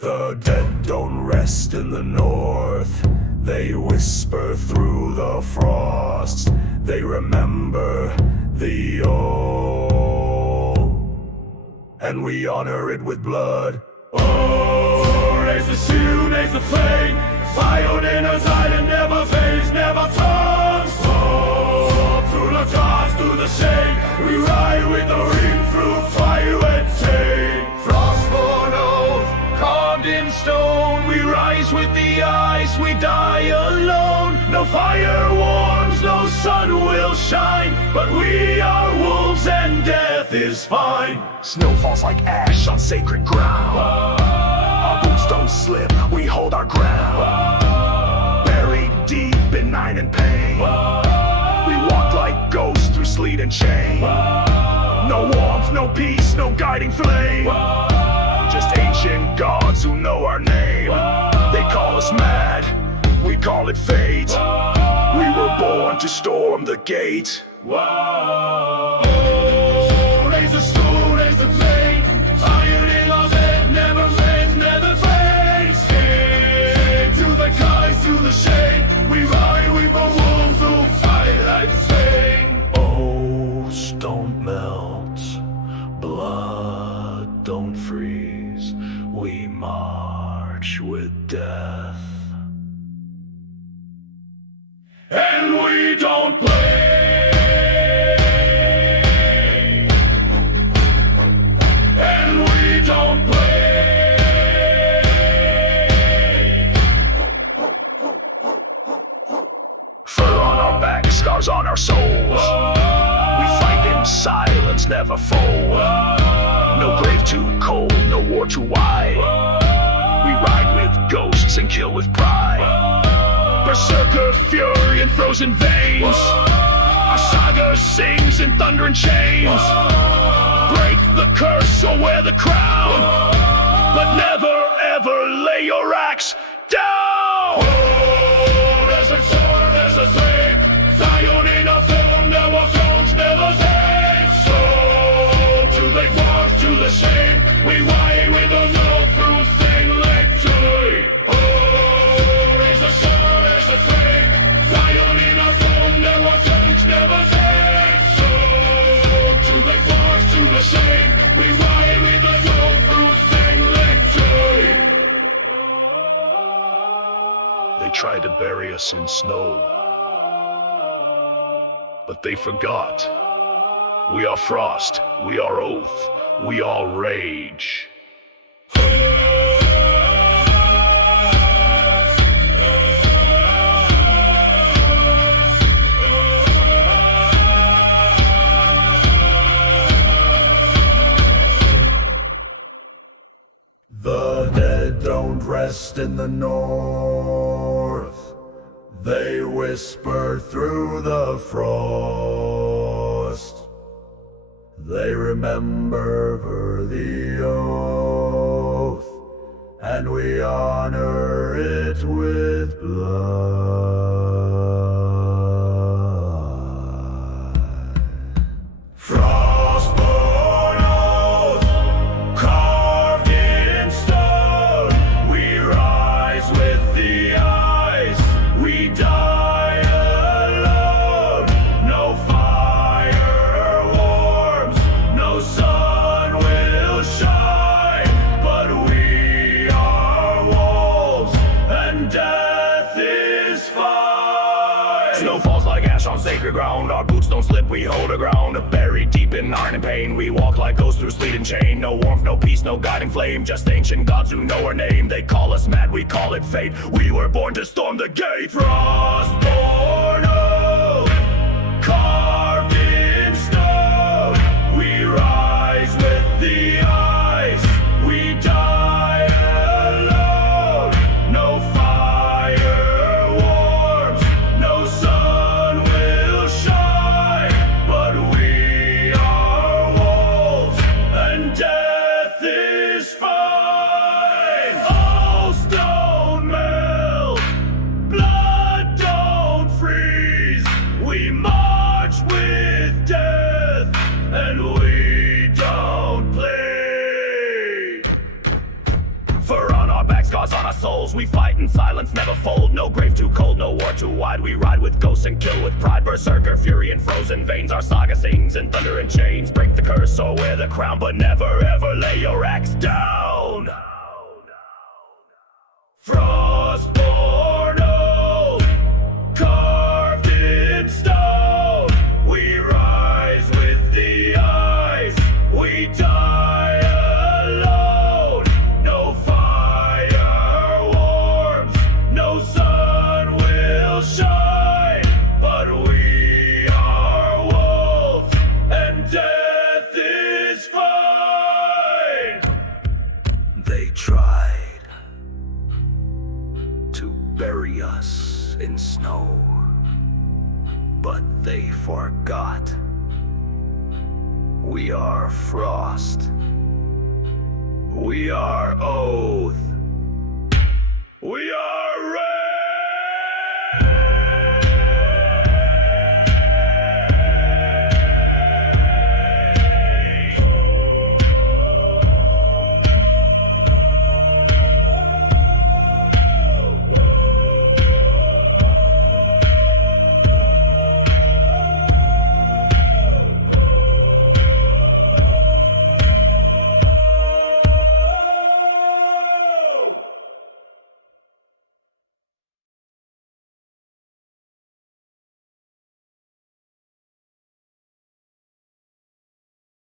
The dead don't rest in the north. They whisper through the frost. They remember the oath, and we honor it with blood. Oh, raise the shield, raise the flame. Iron in our side and never fades, never turns. Oh, through the gods, through the shade, we ride with the ring through fire and chain. Frostborn Oath, carved in stone. We rise with the ice, we die alone. No fire warms, no sun will shine, but we are wolves and death is fine. Snow falls like ash on sacred ground. Our boots don't slip, we hold our ground. Buried deep in iron and pain, we walk like ghosts through sleet and chain. No warmth, no peace, no guiding flame, just ancient gods who know our name. They call us mad, we call it fate. We were born to storm the gate. Oh, raise the stone, raise the flame. Iron in our bed, never bend, never fades. Into the guys, to the shade, we ride with the wolves who fight and sing. Oaths don't melt, blood don't freeze. We march with death, and we don't play. And we don't play. fur on our back, scars on our souls. We fight in silence, never fold. No grave too cold, no war too wide. We ride with ghosts and kill with pride. Berserker fury in frozen veins. Our saga sings in thunder and chains. Break the curse or wear the crown, but never ever lay your axe down. Oh, there's a sword, there's a slave. Zion in a film, never comes, never saves. So to the wars, to the shame, we ride with a no through thing victory. Oh, there's a sword, there's a slave. Zion in a film, never comes, never saves. So to the wars, to the shame, we ride with a no through thing victory. They tried to bury us in snow, but they forgot. We are frost, we are oath, we are rage. The dead don't rest in the north. They whisper through the frost. They remember the oath, and we honor it with blood. Frostborn Oath, carved in stone. We rise with the ice, we die alone. No fire warms, no sun will shine, but we are wolves and death is fine. Snow falls like ash on sacred ground. Our boots don't slip, we hold our ground. Buried deep in iron and pain, we walk like ghosts through sleet and chain. No warmth, no peace, no guiding flame, just ancient gods who know our name. They call us mad, we call it fate. We were born to storm the gate. Frostborn Oath, carved in stone. We rise with the ice, we die alone. No fire warms, no sun will shine, but we are wolves and death is fine. All stone melt, blood don't freeze. scars on our souls. We fight in silence, never fold. No grave too cold, no war too wide. We ride with ghosts and kill with pride. Berserker, fury and frozen veins. Our saga sings in thunder and chains. Break the curse or wear the crown, but never ever lay your axe down. Frostborn Oath, carved in stone. We rise with the ice. We die alone. No fire warms, no sun will shine. But we are wolves, and death is fine. They tried to bury us in snow, but they forgot. We are frost. We are oath.